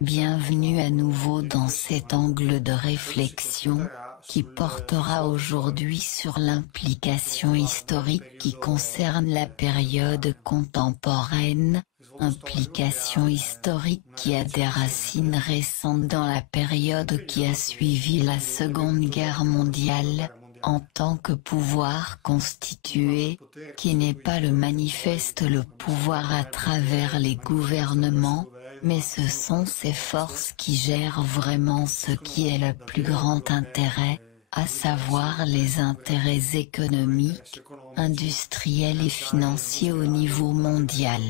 Bienvenue à nouveau dans cet angle de réflexion, qui portera aujourd'hui sur l'implication historique qui concerne la période contemporaine, implication historique qui a des racines récentes dans la période qui a suivi la Seconde Guerre mondiale, en tant que pouvoir constitué, qui n'est pas le manifeste le pouvoir à travers les gouvernements, mais ce sont ces forces qui gèrent vraiment ce qui est le plus grand intérêt, à savoir les intérêts économiques, industriels et financiers au niveau mondial.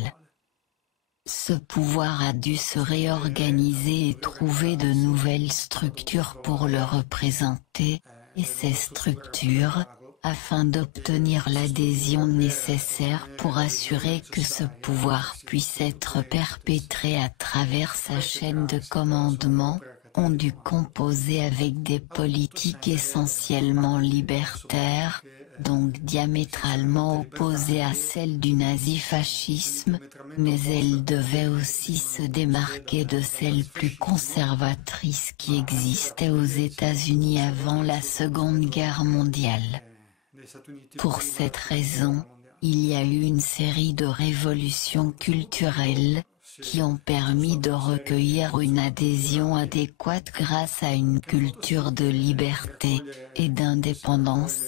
Ce pouvoir a dû se réorganiser et trouver de nouvelles structures pour le représenter, et ces structures, afin d'obtenir l'adhésion nécessaire pour assurer que ce pouvoir puisse être perpétré à travers sa chaîne de commandement, ont dû composer avec des politiques essentiellement libertaires, donc diamétralement opposées à celles du nazifascisme, mais elles devaient aussi se démarquer de celles plus conservatrices qui existaient aux États-Unis avant la Seconde Guerre mondiale. Pour cette raison, il y a eu une série de révolutions culturelles, qui ont permis de recueillir une adhésion adéquate grâce à une culture de liberté et d'indépendance,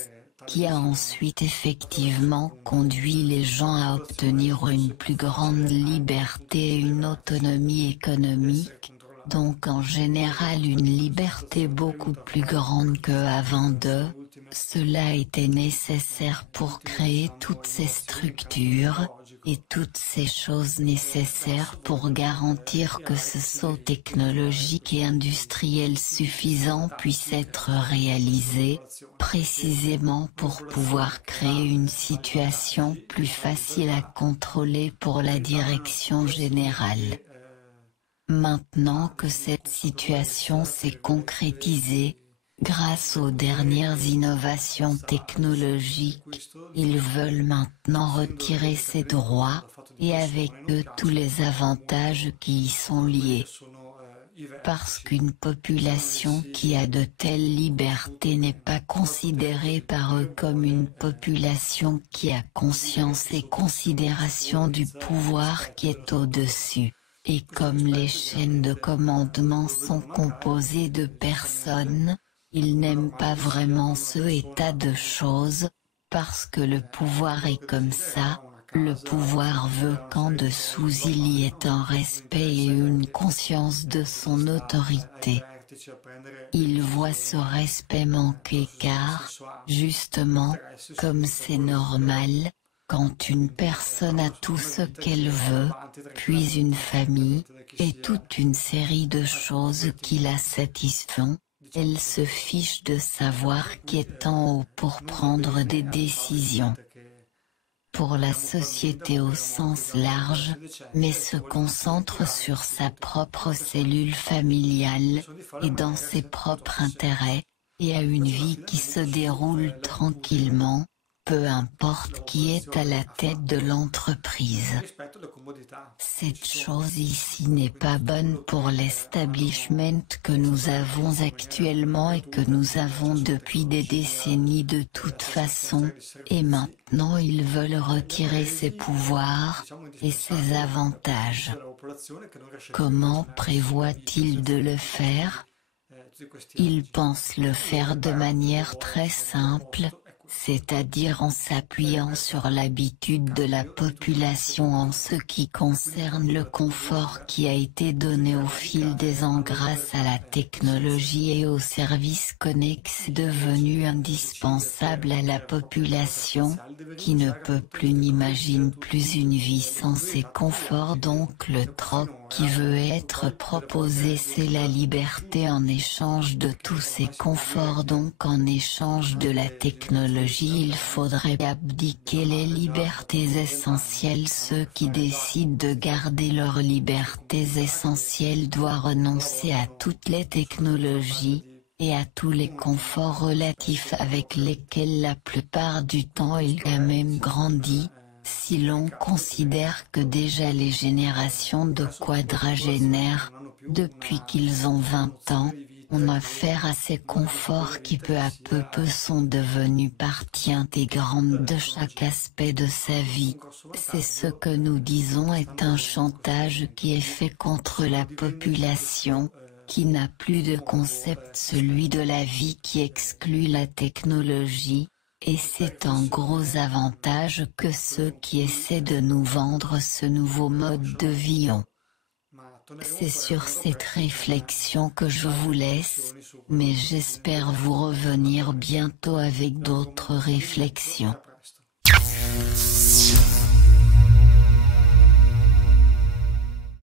qui a ensuite effectivement conduit les gens à obtenir une plus grande liberté et une autonomie économique, donc en général une liberté beaucoup plus grande qu'avant d'eux. Cela était nécessaire pour créer toutes ces structures, et toutes ces choses nécessaires pour garantir que ce saut technologique et industriel suffisant puisse être réalisé, précisément pour pouvoir créer une situation plus facile à contrôler pour la direction générale. Maintenant que cette situation s'est concrétisée, grâce aux dernières innovations technologiques, ils veulent maintenant retirer ces droits, et avec eux tous les avantages qui y sont liés. Parce qu'une population qui a de telles libertés n'est pas considérée par eux comme une population qui a conscience et considération du pouvoir qui est au-dessus. Et comme les chaînes de commandement sont composées de personnes, ils n'aiment pas vraiment ce état de choses, parce que le pouvoir est comme ça, le pouvoir veut qu'en dessous il y ait un respect et une conscience de son autorité. Il voit ce respect manquer car, justement, comme c'est normal, quand une personne a tout ce qu'elle veut, puis une famille, et toute une série de choses qui la satisfont, elle se fiche de savoir qui est en haut pour prendre des décisions pour la société au sens large, mais se concentre sur sa propre cellule familiale, et dans ses propres intérêts, et a une vie qui se déroule tranquillement, peu importe qui est à la tête de l'entreprise. Cette chose ici n'est pas bonne pour l'establishment que nous avons actuellement et que nous avons depuis des décennies de toute façon, et maintenant ils veulent retirer ses pouvoirs, et ses avantages. Comment prévoit-il de le faire? Il pense le faire de manière très simple, c'est-à-dire en s'appuyant sur l'habitude de la population en ce qui concerne le confort qui a été donné au fil des ans grâce à la technologie et aux services connexes devenus indispensables à la population, qui ne peut plus n'imagine plus une vie sans ces conforts. Donc le troc qui veut être proposé, c'est la liberté en échange de tous ces conforts. Donc en échange de la technologie, il faudrait abdiquer les libertés essentielles. Ceux qui décident de garder leurs libertés essentielles doivent renoncer à toutes les technologies, et à tous les conforts relatifs avec lesquels la plupart du temps il a même grandi, si l'on considère que déjà les générations de quadragénaires, depuis qu'ils ont 20 ans, ont affaire à ces conforts qui peu à peu sont devenus partie intégrante de chaque aspect de sa vie. C'est ce que nous disons est un chantage qui est fait contre la population, qui n'a plus de concept celui de la vie qui exclut la technologie, et c'est un gros avantage que ceux qui essaient de nous vendre ce nouveau mode de vie ont. C'est sur cette réflexion que je vous laisse, mais j'espère vous revenir bientôt avec d'autres réflexions.